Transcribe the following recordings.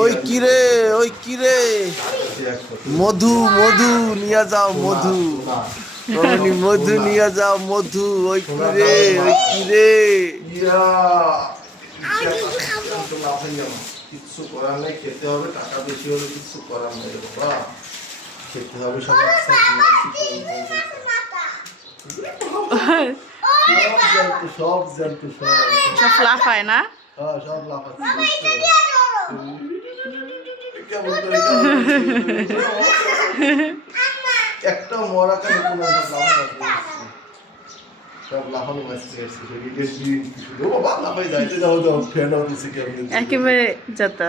ওই কিরে, ওই কিরে, মধু মধু নিয়ে যাও, মধু মধু নিয়ে যাও, মধু। ওই কিরে, ওই কিরে, কিচ্ছু করার নেই, খেতে হবে। টাকা বেশি হলে কিচ্ছু করার নেই বাবা, খেতে হবে। সব সব জানতো, সব লাফায় না? সব লাফাচ্ছে। একটা মরা কানে কোনো সব লাফানো বাবা লাফাই যাইতে যাও যাও ফ্রেন্ড অফিসে একেবারে যাতা।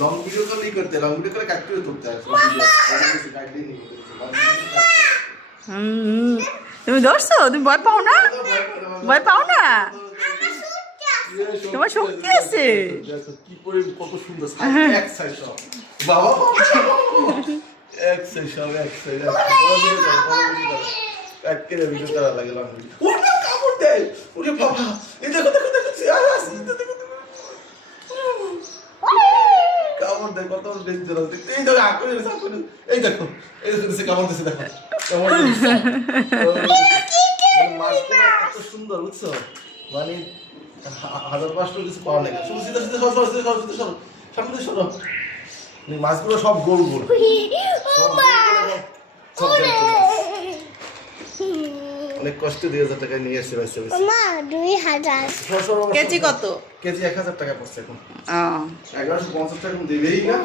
লং ভিডিও কলই করতে, লং ভিডিও করে কাটতে তুলতে আছে। তুমি ধরছো? তুমি ভয় পাও না? ভয় পাও না? তোমার শক্তি আছে। কি করে কত সুন্দর এক সাইড সব বাবা, এক সাইড সব, এক সাইড কাটকে ভিডিও করা লাগে। লং ভিডিও ওটা কামড় দেয়, ওরে বাবা, এই দেখো দেখো দেখো, কামড় দেয়, কত ডেঞ্জার। এই দেখো আকরে সাকরে, এই দেখো এই দেখো সে কামড় দিছে, দেখো কামড় দিছে। মাছগুলো কত সুন্দর বুঝছো, মানে 1500 কিছু পাওয়া লাগে। শুধু সিধা সিধা সর সর সর সর সামনে সর, মাছগুলো সব গোল গোল। অনেক কষ্ট 2000 টাকা নিয়ে আসছে ভাই। মা 2000 কেজি কত? কেজি 1000 টাকা পড়ছে এখন। 1150 1150 টাকা দিবেই না।